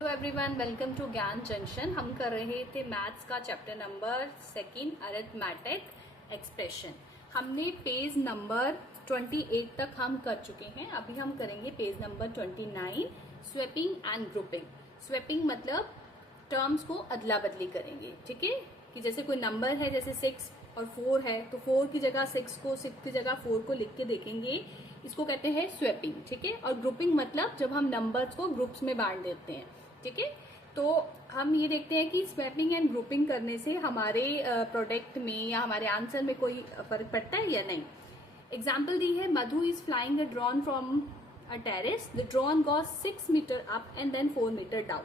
Hello everyone, welcome to ज्ञान junction. हम कर रहे थे मैथ्स का चैप्टर नंबर 2 अरिथमेटिक एक्सप्रेशन। हमने पेज नंबर 28 तक हम कर चुके हैं। अभी हम करेंगे page number 29, swapping and grouping. Swapping मतलब टर्म्स को अदला बदली करेंगे, ठीक है। कि जैसे कोई नंबर है, जैसे 6 और 4 है, तो 4 की जगह 6 को, 6 की जगह 4 को लिख के देखेंगे, इसको कहते हैं स्वैपिंग, ठीक है। और ग्रुपिंग मतलब जब हम नंबर्स को ग्रुप्स में बांट देते हैं, ठीक है। तो हम ये देखते हैं कि स्वैपिंग एंड ग्रुपिंग करने से हमारे प्रोडक्ट में या हमारे आंसर में कोई फर्क पड़ता है या नहीं। एग्जाम्पल दी है, Madhu is flying a drone from a terrace, the drone goes 6 metre up and then 4 metre down,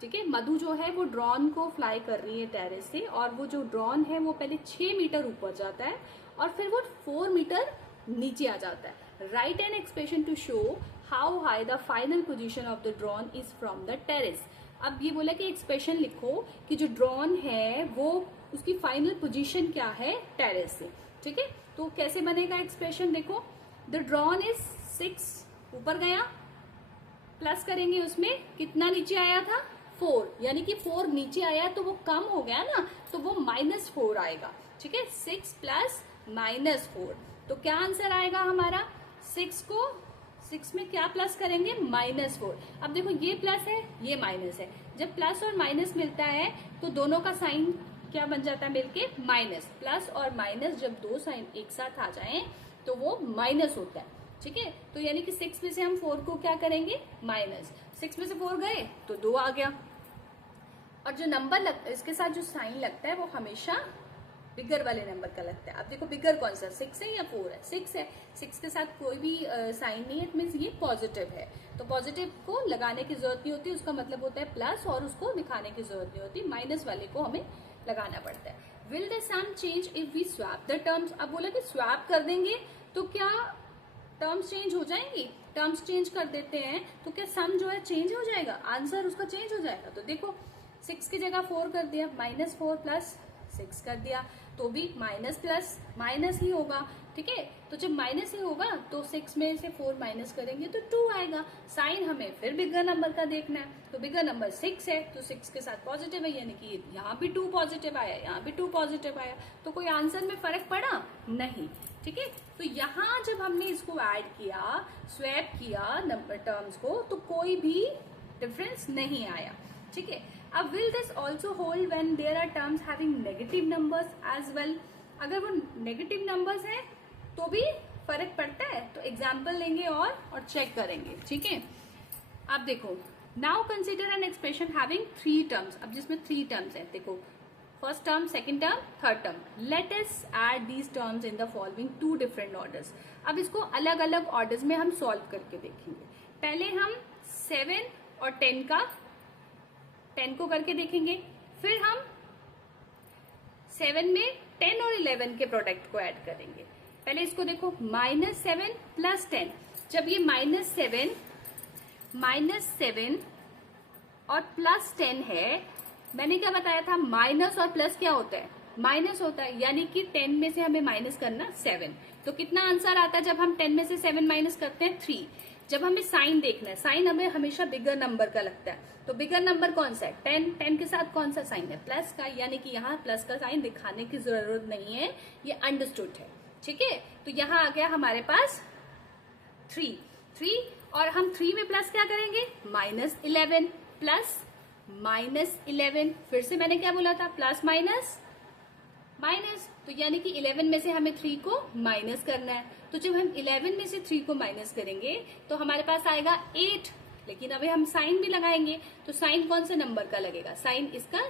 ठीक है। मधु जो है वो ड्रोन को फ्लाई कर रही है टेरेस से, और वो जो ड्रोन है वो पहले 6 मीटर ऊपर जाता है और फिर वो 4 मीटर नीचे आ जाता है। Write an expression to show how high the final position of the drone is from the terrace. अब ये बोला कि एक्सप्रेशन लिखो कि जो ड्रोन है वो उसकी फाइनल पोजीशन क्या है टेरेस से, ठीक है। तो कैसे बनेगा एक्सप्रेशन, देखो, द ड्रोन इज 6 ऊपर गया, प्लस करेंगे उसमें कितना नीचे आया था 4, यानी कि 4 नीचे आया तो वो कम हो गया ना, तो वो -4 आएगा, ठीक है। 6 प्लस -4, तो क्या आंसर आएगा हमारा, 6 में क्या प्लस करेंगे, -4। अब देखो ये प्लस है, ये माइनस है। जब प्लस और माइनस मिलता है तो दोनों का साइन क्या बन जाता है मिलके, माइनस। प्लस और माइनस जब दो साइन एक साथ आ जाएं तो वो माइनस होता है, ठीक है। तो यानी कि 6 में से हम 4 को क्या करेंगे, माइनस। 6 में से 4 गए तो 2 आ गया। और जो नंबर इसके साथ जो साइन लगता है वो हमेशा बिगर वाले नंबर का लगता है। अब देखो बिगर कौन सा, 6 है या 4 है, 6 है। 6 के साथ कोई भी साइन नहीं है, इट मीन्स ये पॉजिटिव है, तो पॉजिटिव को लगाने की जरूरत नहीं होती, उसका मतलब होता है प्लस, और उसको दिखाने की जरूरत नहीं होती, माइनस वाले को हमें लगाना पड़ता है। Will the sum change if we swap the terms. अब बोला कि स्वैप कर देंगे तो क्या टर्म्स चेंज हो जाएंगी, टर्म्स चेंज कर देते हैं तो क्या सम जो है चेंज हो जाएगा, आंसर उसका चेंज हो जाएगा। तो देखो 6 की जगह 4 कर दिया, -4 प्लस 6 कर दिया, तो भी माइनस प्लस माइनस ही होगा, ठीक है। तो जब माइनस ही होगा तो 6 में से 4 माइनस करेंगे तो 2 आएगा। साइन हमें फिर बिगर नंबर का देखना है, तो बिगर नंबर 6 है तो 6 के साथ पॉजिटिव है, यानी कि यहाँ भी 2 पॉजिटिव आया, यहाँ भी 2 पॉजिटिव आया, तो कोई आंसर में फर्क पड़ा नहीं, ठीक है। तो यहाँ जब हमने इसको ऐड किया, स्वैप किया नंबर टर्म्स को, तो कोई भी डिफरेंस नहीं आया, ठीक है। अब will this also hold when there are terms having negative numbers as well. अगर वो नेगेटिव नंबर्स हैं तो भी फर्क पड़ता है, तो एग्जाम्पल लेंगे और चेक करेंगे, ठीक है। अब देखो, now consider an expression having 3 terms. अब जिसमें 3 टर्म्स है, देखो, first term, second term, third term. Let us add these terms in the following 2 different orders. अब इसको अलग अलग ऑर्डर्स में हम सॉल्व करके देखेंगे। पहले हम 7 और 10 को करके देखेंगे, फिर हम 7 में 10 और 11 के प्रोडक्ट को ऐड करेंगे। पहले इसको देखो, -7 प्लस 10। जब ये -7 और प्लस 10 है, मैंने क्या बताया था, माइनस और प्लस क्या होता है, माइनस होता है, यानी कि 10 में से हमें माइनस करना 7। तो कितना आंसर आता है जब हम 10 में से 7 माइनस करते हैं, 3। जब हमें साइन देखना है, साइन हमें हमेशा बिगर नंबर का लगता है, तो बिगर नंबर कौन सा है, 10 के साथ कौन सा साइन है, प्लस का, यानी कि यहाँ प्लस का साइन दिखाने की जरूरत नहीं है, ये अंडरस्टूड है, ठीक है। तो यहाँ आ गया हमारे पास 3, और हम 3 में प्लस क्या करेंगे, -11 प्लस -11, फिर से मैंने क्या बोला था, प्लस माइनस माइनस, तो यानी कि 11 में से हमें 3 को माइनस करना है। तो जब हम 11 में से 3 को माइनस करेंगे तो हमारे पास आएगा 8, लेकिन अभी हम साइन भी लगाएंगे, तो साइन कौन से नंबर का लगेगा, साइन इसका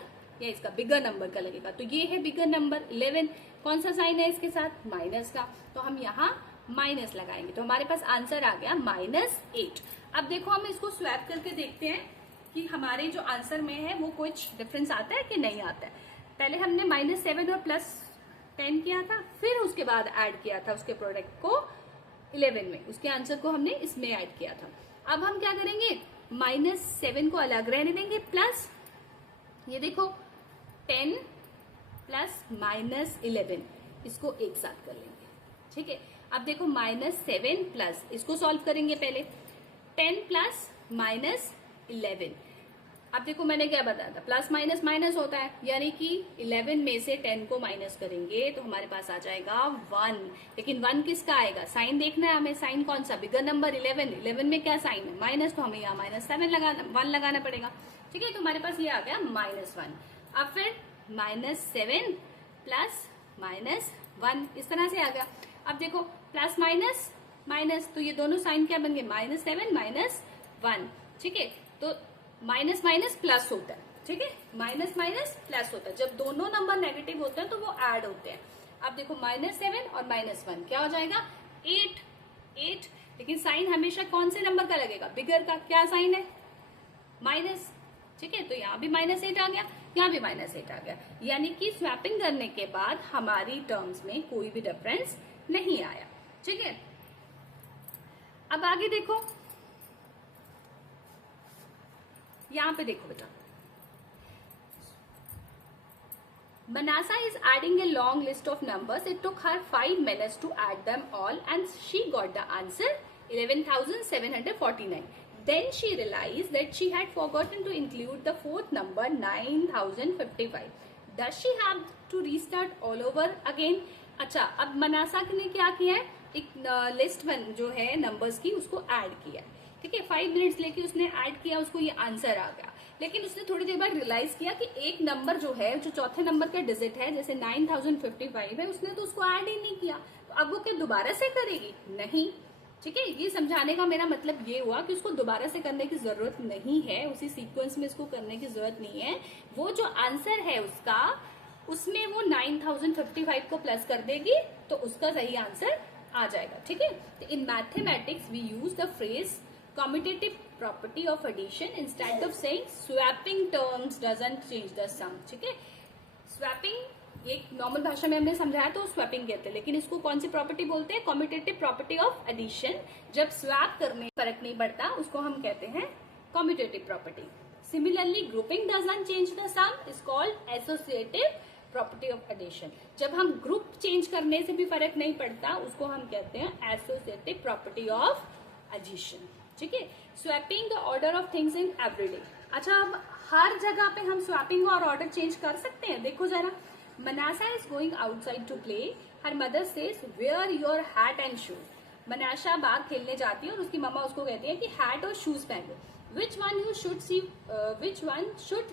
या इसका, बिगर नंबर का लगेगा। तो ये है बिगर नंबर 11, कौन सा साइन है इसके साथ, माइनस का, तो हम यहाँ माइनस लगाएंगे, तो हमारे पास आंसर आ गया -8। अब देखो हम इसको स्वैप करके देखते हैं कि हमारे जो आंसर में है वो कुछ डिफरेंस आता है कि नहीं आता है। पहले हमने -7 और +10 किया था, फिर उसके बाद ऐड किया था उसके प्रोडक्ट को 11 में, उसके आंसर को हमने इसमें ऐड किया था। अब हम क्या करेंगे, -7 को अलग रहने देंगे, प्लस ये देखो 10 प्लस -11, इसको एक साथ कर लेंगे, ठीक है। अब देखो -7 प्लस, इसको सॉल्व करेंगे पहले, 10 प्लस -11, अब देखो मैंने क्या बताया था, प्लस माइनस माइनस होता है, यानी कि 11 में से 10 को माइनस करेंगे तो हमारे पास आ जाएगा 1। लेकिन 1 किसका आएगा, साइन देखना है हमें, साइन कौन सा, बिगर नंबर 11 में क्या साइन है, माइनस, तो हमें यहाँ -7 लगाना, 1 लगाना पड़ेगा। ठीक है, तो हमारे पास ये आ गया -1। अब फिर -7 प्लस -1 इस तरह से आ गया। अब देखो प्लस माइनस माइनस, तो ये दोनों साइन क्या बन गए, -7 -1। ठीक है, तो माइनस माइनस प्लस होता है। ठीक है, माइनस माइनस प्लस होता है, जब दोनों नंबर नेगेटिव होते हैं तो वो ऐड होते हैं। अब देखो -7 और -1 क्या हो जाएगा, 8। लेकिन साइन हमेशा कौन से नंबर का लगेगा, बिगर का, क्या साइन है, माइनस। ठीक है, तो यहाँ भी -8 आ गया, यहाँ भी -8 आ गया, यानी कि स्वैपिंग करने के बाद हमारी टर्म्स में कोई भी डिफरेंस नहीं आया। ठीक है, अब आगे देखो, यहां पे देखो बेटा, Manasa is adding a long list of numbers. It took her 5 minutes to add them all and she got the answer 11,749. Then she realized that she had forgotten to include the fourth number 9,055. Does she have to restart all over again? अच्छा, अब मनासा ने क्या किया है, एक list जो है numbers की उसको ऐड किया है। ठीक है, 5 मिनट्स लेके उसने ऐड किया, उसको ये आंसर आ गया। लेकिन उसने थोड़ी देर बाद रियलाइज किया कि एक नंबर जो है, जो चौथे नंबर का डिजिट है, जैसे 9,055 है, उसने तो उसको ऐड ही नहीं किया, तो अब वो क्या दोबारा से करेगी, नहीं। ठीक है, ये समझाने का मेरा मतलब ये हुआ कि उसको दोबारा से करने की जरूरत नहीं है, उसी सीक्वेंस में इसको करने की जरूरत नहीं है। वो जो आंसर है उसका, उसमें वो 9,055 को प्लस कर देगी तो उसका सही आंसर आ जाएगा। ठीक है, तो in mathematics we use the phrase commutative property of addition instead of saying swapping terms doesn't change the sum। ठीक है, swapping एक नॉर्मल भाषा में हमने समझाया तो स्वैपिंग कहते हैं, लेकिन इसको कौन सी प्रॉपर्टी बोलते हैं, कम्यूटेटिव प्रॉपर्टी ऑफ एडिशन। जब स्वैप करने फर्क नहीं पड़ता उसको हम कहते हैं commutative property. Similarly grouping doesn't change the sum is called associative property of addition. जब हम ग्रुप चेंज करने से भी फर्क नहीं पड़ता उसको हम कहते हैं एसोसिएटिव प्रॉपर्टी ऑफ एडिशन। ठीक है, swapping the order of things in everyday. अच्छा, अब हर जगह पे हम स्वैपिंग और ऑर्डर चेंज कर सकते हैं। देखो जरा, Manasa is going outside to play, her mother says wear your hat and shoes. Manasa बाहर खेलने जाती है और उसकी मम्मा उसको कहती है कि हैट और शूज पहन लो। Which one should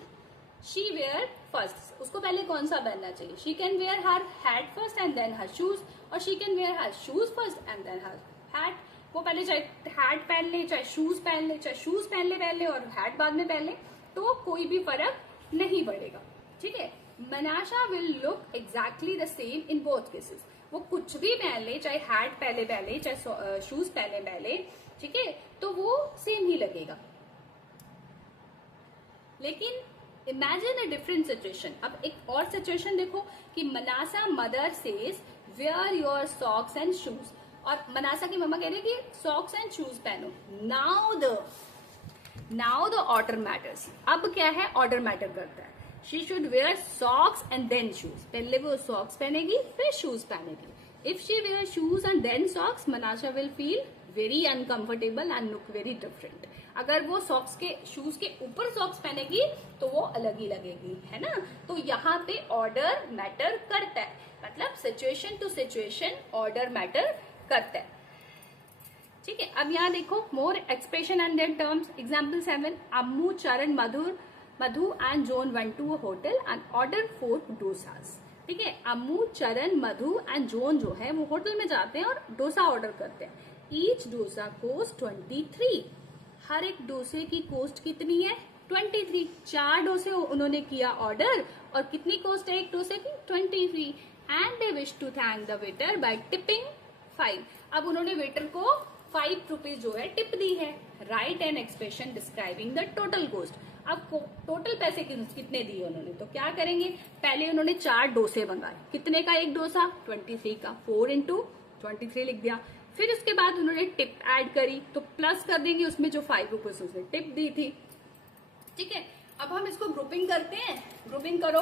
she wear first, उसको पहले कौन सा पहनना चाहिए, she can wear her hat first and then her shoes, और she can wear her shoes first and then her hat. वो पहले चाहे हैट पहन ले, चाहे शूज पहन ले, चाहे शूज पहन ले पहले और हैट बाद में पहन ले, तो कोई भी फर्क नहीं पड़ेगा। ठीक है, Manasa will look exactly the same in both cases. वो कुछ भी पहन ले, चाहे हैट पहले पहले, चाहे शूज पहले पहले, ठीक है, तो वो सेम ही लगेगा। लेकिन इमेजिन अ डिफरेंट सिचुएशन। अब एक और सिचुएशन देखो कि Manasa mother says wear your socks and shoes, और मनासा की मम्मा कह रही है कि सॉक्स एंड शूज पहनो। Now the order matters. अब क्या है, ऑर्डर मैटर करता है। She should wear socks and then shoes, पहले वो सॉक्स पहनेगी फिर शूज पहनेगी। If she wear shoes and then socks, Manasa will feel very uncomfortable and look very different. अगर वो सॉक्स के शूज के ऊपर सॉक्स पहनेगी तो वो अलग ही लगेगी, है ना। तो यहाँ पे ऑर्डर मैटर करता है, मतलब situation to situation order matter करता है। ठीक है, अब यहाँ देखो more expression and their terms. Example 7, Ammu Charan Madhu and John went to a hotel and order 4 dosas. ठीक है, अम्मू चरण मधु एंड जोन जो है वो होटल में जाते हैं और डोसा ऑर्डर करते हैं। Each dosa coast 23। हर एक डोसे की कोस्ट कितनी है, 23। 4 डोसे उन्होंने किया ऑर्डर और कितनी कोस्ट है एक डोसे की, 23। And they wish to thank the waiter by tipping 5। अब उन्होंने वेटर को 5 रुपीज जो है टिप दी है। Write an expression describing the total cost. अब टोटल पैसे कितने दिए उन्होंने, तो क्या करेंगे, पहले उन्होंने 4 डोसे मंगाए। कितने का एक डोसा, 23 का, 4 इंटू 23 लिख दिया। फिर उसके बाद उन्होंने टिप ऐड करी तो प्लस कर देंगे उसमें जो 5 रुपीज उसने टिप दी थी। ठीक है, अब हम इसको ग्रुपिंग करते हैं। ग्रुपिंग करो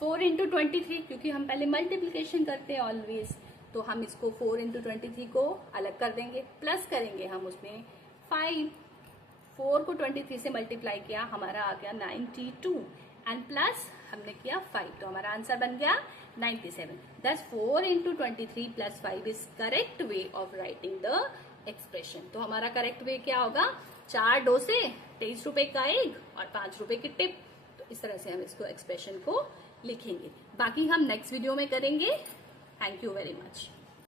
4 इंटू 23, क्योंकि हम पहले मल्टीप्लीकेशन करते हैं ऑलवेज, तो हम इसको 4 इंटू 23 को अलग कर देंगे, प्लस करेंगे हम उसमें 5। 4 को 23 से मल्टीप्लाई किया, हमारा आ गया 92 एंड प्लस हमने किया 5, तो हमारा आंसर बन गया 97. Thus 4 into 23 plus 5 is correct way of writing the expression. तो हमारा करेक्ट वे क्या होगा, 4 डोसे 23 रुपए का एग और 5 रुपए की टिप. तो इस तरह से हम इसको एक्सप्रेशन को लिखेंगे. बाकी हम नेक्स्ट वीडियो में करेंगे. Thank you very much.